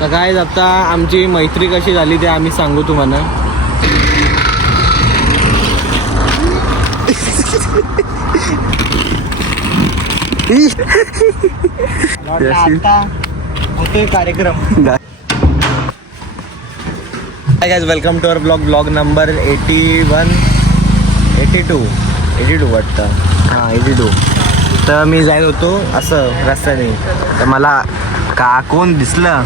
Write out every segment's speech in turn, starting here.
तर काय आता आमची मैत्री कशी झाली ते आम्ही सांगू तुम्हाला. आता होतोय कार्यक्रम. Hi guys, welcome to our blog number 82 वाटतं. हां 82. तर मी जायत होतो असं रस्त्याने, तर मला कोण दिसलं.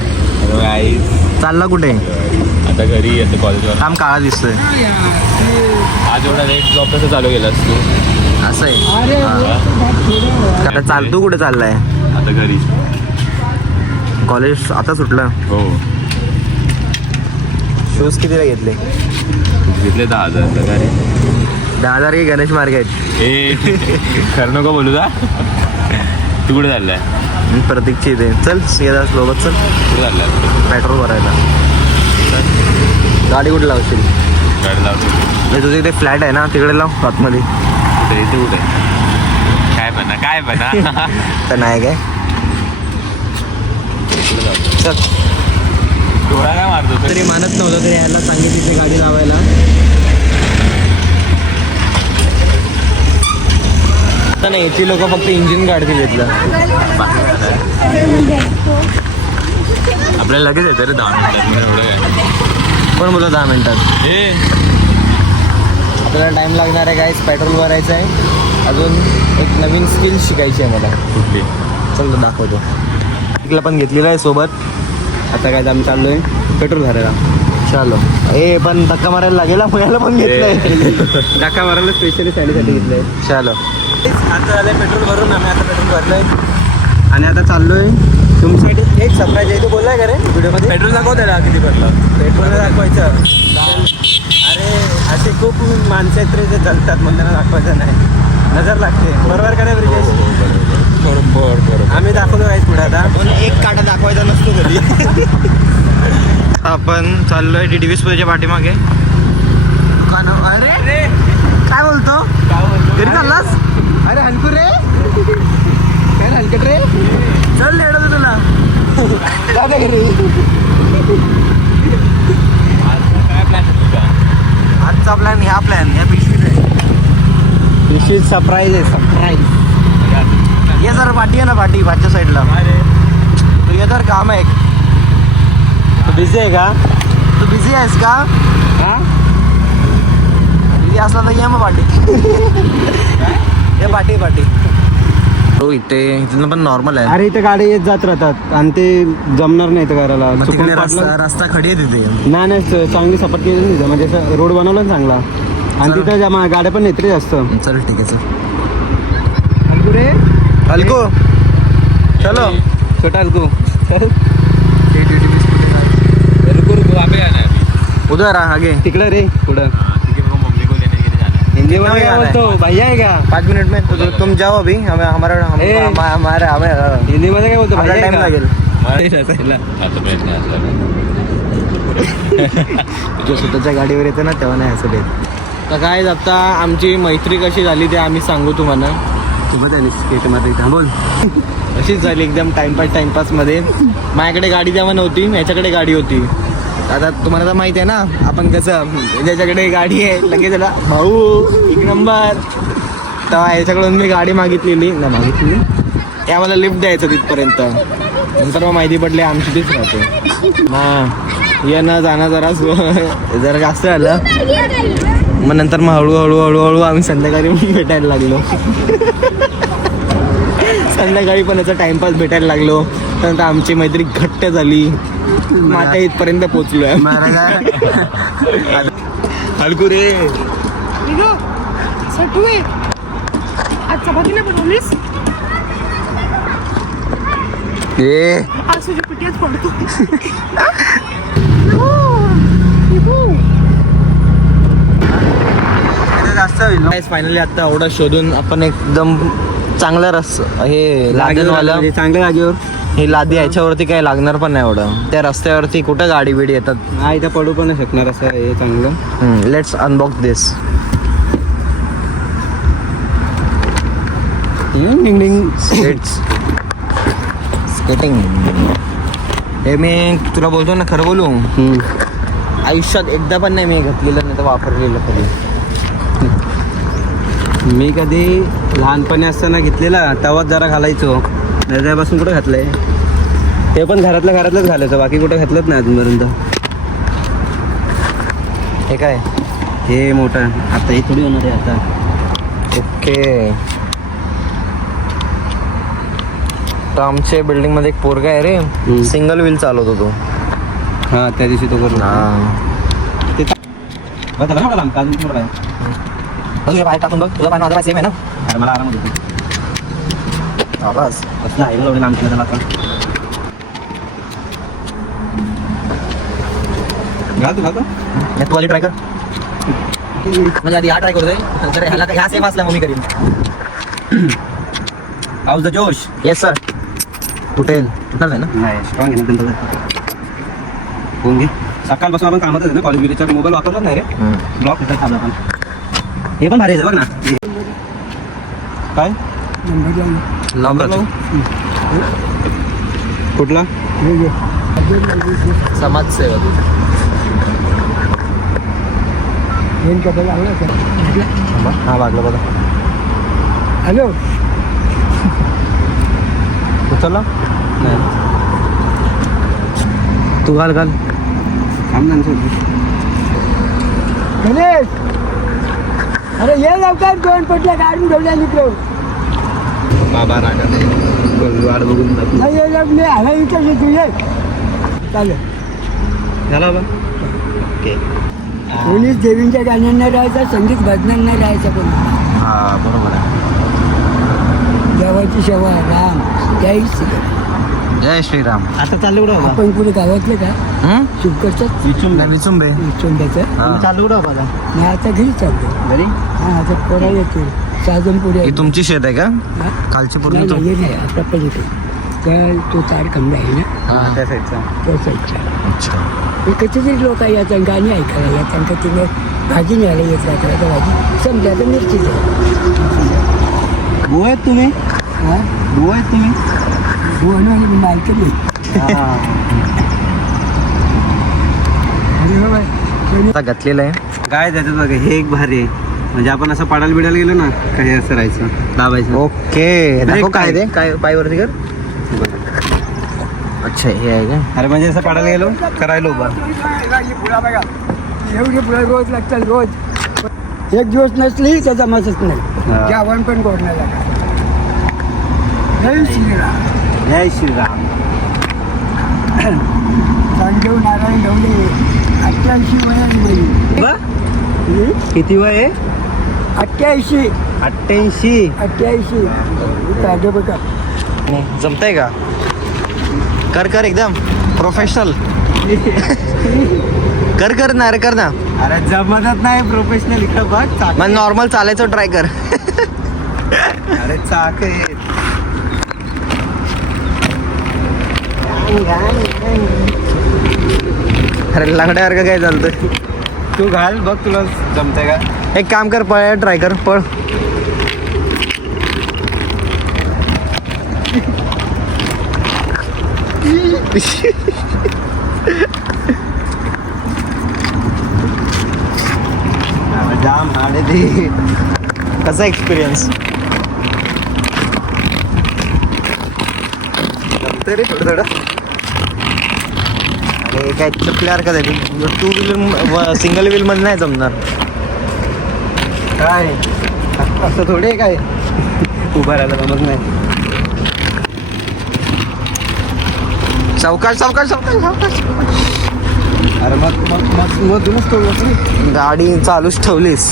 चालला कुठे? आता घरी येतो कॉलेजवर. काम काळा दिसतोय. आज एवढा एक जॉब कसं चालू केलास तू? असं आहे. आता चालतो कुठे चाललाय? आता घरी. कॉलेज आता सुटलं. हो. शूज कितीला घेतले? घेतले 10,000. काय 10,000 की गणेश मार्केट? ए खरं नको बोलू का? तू कुठे चाललाय? मी प्रतीकची इथे. चल येतात सोबत. चल कुठे चाललाय? पेट्रोल भरायला. गाडी कुठे लावशील? गाडी लावतो. तुझं इथे फ्लॅट आहे ना, तिकडे लाव आतमध्ये. कुठे इथे कुठे? काय बना तर नाही काय. चल. डोळा काय मारतो तरी मानत नव्हतं, तरी यायला सांगितली तिथे गाडी लावायला. आता नाही, ती लोक फक्त इंजिन काढतील इथलं. आपल्याला लगेच येतं रे 10 मिनिटात. एवढं काय पण बोलतो 10 मिनिटात. ए आपल्याला टाईम लागणार आहे गाईस. पेट्रोल भरायचं आहे. अजून एक नवीन स्किल शिकायची आहे मला. कुठली? चल तर दाखवतो. तिला पण घेतलेलं आहे सोबत. आता काय आम्ही चाललोय पेट्रोल भरायला. चालो. पण धक्का मारायला लागेल. पुण्याला पण घेतलंय. धक्का मारायला स्पेशली साडीसाठी घेतलंय. चालो. आता झालंय पेट्रोल भरून. आम्ही आता पेट्रोल भरलंय आणि आता चाललोय. तुमच्यासाठी एक सरप्राईज आहे. तू बोललाय का रे व्हिडिओमध्ये? पेट्रोल दाखव त्याला किती भरलं. पेट्रोल दाखवायचं. अरे असे खूप माणसं आहेत रे जे जलतात, म्हणून त्यांना दाखवायचं नाही. नजर लागते. बरोबर का रे ब्रिजेश? बरोबर. आम्ही दाखवतो आहे पुढे. आता पण एक काटा दाखवायचा नसतो कधी. आपण चाललोय DDV स्कूलच्या पाठीमागे. अरे काय बोलतो? घरी चाललास? अरे हलकू रे. काय हलकट रे. चल लेडो तुला. जा घरी. आजचा प्लॅन ह्या पिशवीत आहे. पिशवीत सरप्राईज आहे. सरप्राईज. ये जरा पाठी आहे ना, पाठच्या साईडला. तू ये तर काम आहे. तू बिझी आहे का? तू बिझी आहेस का? हा बिझी असला तर ये मग पाठी. ये पाठी. हो इथे पण नॉर्मल आहे. अरे इथे गाडी येत जात राहतात आणि ते जमणार नाही इथं करायला. तिकडे रस्ता खडी आहे तिथे. नाही चांगली सपाट केली नाही म्हणजे असं रोड बनवला ना चांगला. आणि तिथं गाड्या पण येत रे जास्त. चल ठीक आहे. चल हलकू रे. हलको. चलो छोटा हलकू. उधर आगे तिकडे रे पुढं. हिंदी में क्या बोलतो? भैया आहे का? 5 मिनट में तुम जाओ अभी. हमारा हिंदी मध्ये काय बोलतो? भैया टाइम लागेल. तुझ्या स्वतःच्या गाडीवर येते ना तेव्हा नाही असं देत. तर काय आता आमची मैत्री कशी झाली ते आम्ही सांगू तुम्हाला. सोबत आहे स्केट मध्ये. बोल. अशीच झाली एकदम टाइमपास मध्ये. माझ्याकडे गाडी तेव्हा नव्हती, याच्याकडे गाडी होती. आता तुम्हाला तर माहिती आहे ना आपण कसं, ज्याच्याकडे गाडी आहे लगेच त्याला भाऊ एक नंबर. तेव्हा याच्याकडून मी गाडी मागितलेली. ते आम्हाला लिफ्ट द्यायचं तिथपर्यंत. नंतर मग माहिती पडली आमची तीच राहते ना. येणं जाणं जरा जास्त झालं. मग नंतर मग हळूहळू आम्ही संध्याकाळी भेटायला लागलो. संध्याकाळी पण याचा टाइमपास भेटायला लागलो. त्यानंतर आमची मैत्री घट्ट झाली. आता इथपर्यंत पोचलोय. हलकू रे. जास्त होईल. फायनली आता एवढा शोधून आपण एकदम चांगला हे लादेनवाला चांगल्या जागेवर. ही लादी याच्यावरती काही लागणार पण नाही एवढं. त्या रस्त्यावरती कुठं गाडी बिडी येतात. हा इथं पडू पण नाही शकणार असं हे चांगलं. Let's unbox this. Skating. Skating. हे मी तुला बोलतो ना, खरं बोलू, आयुष्यात एकदा पण नाही मी घेतलेलं नाही तर वापरलेलं कधी. मी कधी लहानपणी असताना घेतलेला तेव्हाच जरा घालायचो, नाही त्यापासून कुठं घातलंय. ते पण घरातलंच घालायचं, बाकी कुठं घातलंच नाही अजूनपर्यंत. हे काय? हे मोठं आता हे थोडी होणार आहे आता. ओके. तर आमच्या बिल्डिंग मध्ये एक पोरगा आहे रे, सिंगल व्हील चालवतो तो. हा त्या दिवशी तो करून तुझ्या पाय टाकून बघ, तुझा पाय माझा सेम आहे ना. अरे मला आराम होतो बस कसं आहे एवढं लांब केलं त्याला आता. घालतो मी तू आली ट्राय कर. म्हणजे आधी हा ट्राय करतोय, तर ह्या सेम असला मग मी करीन. हाऊस द जोश. Yes sir. तुटेल नाही ना. नाही स्ट्रॉंग आहे ना. होऊन घे. सकाळपासून आपण कामातच आहे ना, कॉलेज बिलेजच्या मोबाईल वापरलाच नाही रे. ब्लॉक होतं खाल्लं आपण. हे पण भारी आहे बघ ना. काय कुठला समाजसेवक. हा वागलं बघा. हॅलो उचलला नाही. तू घाल थांब ना गणेश, अरे ये लवकर, 2 पटल्या काढून ठेवल्या निघून. बाबा रागा नाही वाट बघून जातो. नाही ये लवकर, मी हवा इथं येतो, ये चालेल. झाला बा. ओके. पोलीस देवींच्या गाण्यांना राहायचं, संगीत भजनांना राहायचं. पण हा बरोबर आहे. देवाची सेवा, राम जय श्रीराम. जय श्रीराम. आता चालू कुठं बाबा? आपण पुढे गावातलं का शुभकरचं विचुंबे. चोंड्याचं चालू कुठं बाबा? मी आता घरी चाललो. घरी हा आता पोरा येतो, 6 जण पुढे. ही तुमची शेत आहे का? हा? खालची पूर्ण नाही तो. नाही, हे नाही आता पण येतो. तर तो तार खंबा आहे ना, त्या साईडचा. त्या साईडचा. अच्छा. हे कितीतरी लोक येतात गाणी ऐकायला येतात, का तिने भाजी न्यायला येत राहतात. आता भाजी समजा तर मिरचीच आहे. बुवा आहेत तुम्ही? हा बुवा आहेत तुम्ही? आणि मालकी नाही. अरे बाबा, आता घातलेलं आहे. काय त्याच्यात बघा, हे एक भारी आहे. म्हणजे आपण असं पाडायला बिडायला गेलो ना, काही असं राहायचं, दाबायचं. ओके. दाखव काय ते, काय पायवरती कर. अच्छा हे आहे का? अरे म्हणजे असं पाडायला गेलो करायला उभा. एवढी फुलं रोज लागतात, रोज. एक दिवस नसली त्याचा मसच हा. नाही. जेवण पण कोण नाही लागत. जय श्रीराम. जय श्रीराम. चांगदेव नारायण ढवले, 88 वयाची बा? किती वय आहे? 88. 88. काढे बघा. जमतंय का? कर एकदम प्रोफेशनल. कर ना, अरे कर ना. अरे जमतच नाही प्रोफेशनल. इकडं बघ चाक. मग नॉर्मल चालायचं ट्राय कर. अरे चाक आहे. अरे लंगड्यासारखं काय चालतंय. तू घाल बघ तुला जमतंय का. एक काम कर, पळ ट्राय कर, पळ. जाम हाडे ते. कसा एक्सपिरियन्स? तरी थोडं थोडं. अरे काय चुकल्यावर का जायचं? 2 व्हीलर सिंगल व्हील मध्ये नाही जमणार. काय असं थोडे काय उभा राहायला जमत नाही. सावकाश. अरे मग तुलाच तो गाडी चालूच ठेवलीस.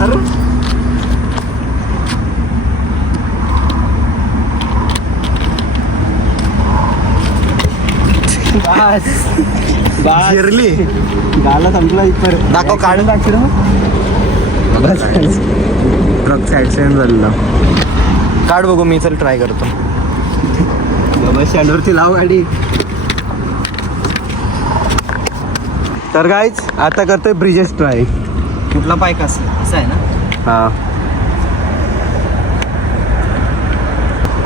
अरे बस शिरली. गाला संपला इथपर्यंत. दाखव, काढून ट्रक ऍक्सिडेंट झालेला. काढ बघू, मी चल ट्राय करतो. बाबा स्टँडवरती लाव गाडी. तर गाईज आता करतोय ब्रिजेस ट्राय. कुठला पाय कसं असं आहे ना, हा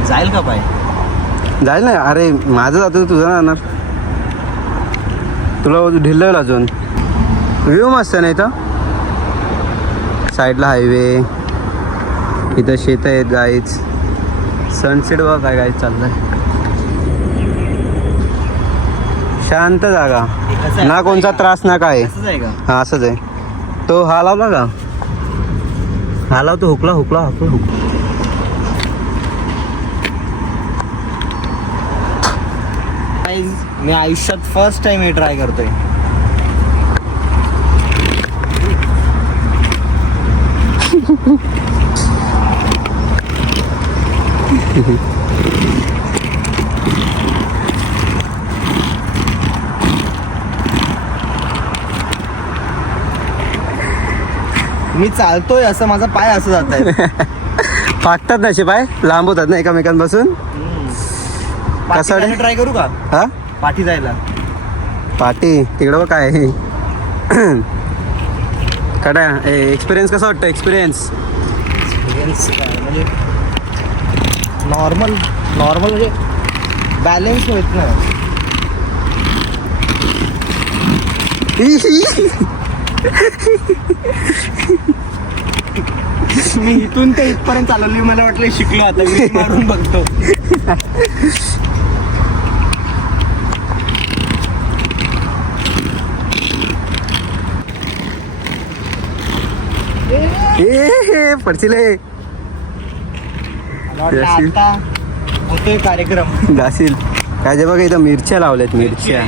जाईल का पाय? जाईल ना. अरे माझं जातं तुझं जाणार. तुला ढिल्ल होईल अजून. व्ह्यू मस्त आहे ना इथं. साईडला हायवे, इथं शेत आहेत गाईच. सनसेट बघा काय गाईच चाललंय. शांत जागा, ना कोणचा त्रास ना काय. असंच आहे का? हा असंच आहे. तो हा लावला का, हा लावतो. हुकला हुकला हुकला हुकला. मी आयुष्यात फर्स्ट टाइम हे ट्राय करतोय. मी चालतोय असं माझा पाय असं जात आहे. फाटतात ना पाय, लांब होतात ना एकमेकांपासून. कसं ट्राय करू का? हा पाठी जायला. पाटी तिकडं बघ काय. कडा एक्सपिरियन्स कसा वाटतं? एक्सपिरियन्स म्हणजे नॉर्मल म्हणजे बॅलेन्स होत ना. मी इथून ते इथपर्यंत चालवली, मला वाटलं शिकलो आता. मी मारून बघतो. पडचिले आता होतोय कार्यक्रम. जाशील काय जे बघा इथं मिरच्या लावल्यात. मिरच्या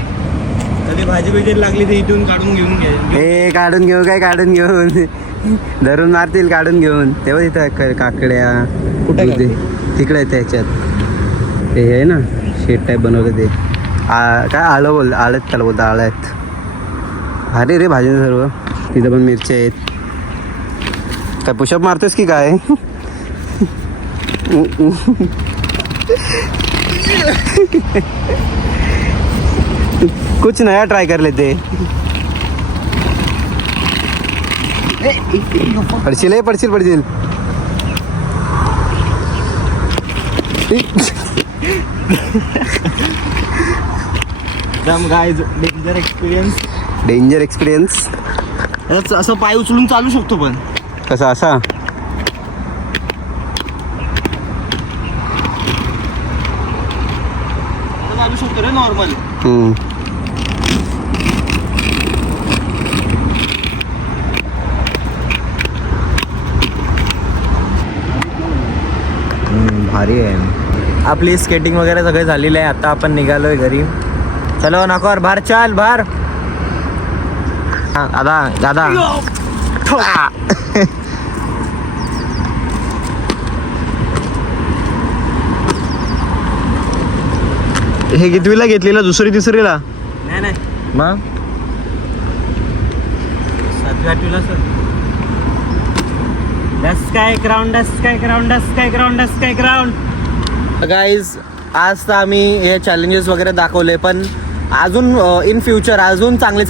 कधी भाजी बिजी लागली तर इथून काढून घेऊन घे. हे काढून घेऊ काय, काढून घेऊन धरून मारतील काढून घेऊन. तेव्हा इथं काकड्या कुठे दुधी तिकडे त्याच्यात ते आहे ना शेट टाईप बनवलं ते. काय आलं आळत त्याला बोलतं, आळ्यात. अरे रे भाजी सर्व. तिथं पण मिरच्या आहेत. काय पुशअप मारतेस की काय? कुछ नया ट्राय कर लेते. पडशील पडशील. Guys danger experience. असं पाय उचलून चालू शकतो पण कसा असा. चालू शकतो रे नॉर्मल. भारी आहे. आपली स्केटिंग वगैरे सगळे झालेलं आहे. आता आपण निघालोय घरी. चलो नाकोर बाहेर चाल बाहेर. दादा दादा हे कितवीला घेतलेलं? दुसरी तिसरीला? नाही मग 7वी 8वीला सर. Sky ground. गाईज आज तर आम्ही हे चॅलेंजेस वगैरे दाखवले, पण अजून इन फ्युचर अजून चांगले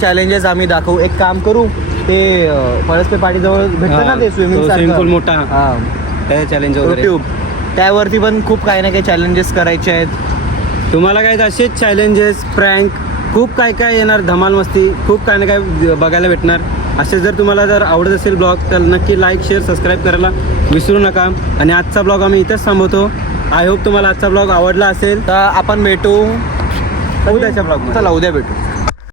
चॅलेंजेस आम्ही दाखवू. एक काम करू, ते पळसपे पाटीजवळ भेटतं ना ते स्विमिंग पूल मोठा. हा त्या चॅलेंज वगैरे युट्यूब, त्यावरती पण खूप काही ना काही चॅलेंजेस करायचे आहेत. तुम्हाला काय असेच चॅलेंजेस, प्रँक खूप काय येणार. धमाल मस्ती खूप काय ना काय बघायला भेटणार. असे जर तुम्हाला आवडत असेल ब्लॉग तर नक्की लाईक शेअर सबस्क्राईब करायला विसरू नका. आणि आजचा ब्लॉग आम्ही इथंच थांबवतो. आय होप तुम्हाला आजचा ब्लॉग आवडला असेल. तर आपण भेटू उद्याच्या ब्लॉग. चला उद्या भेटू.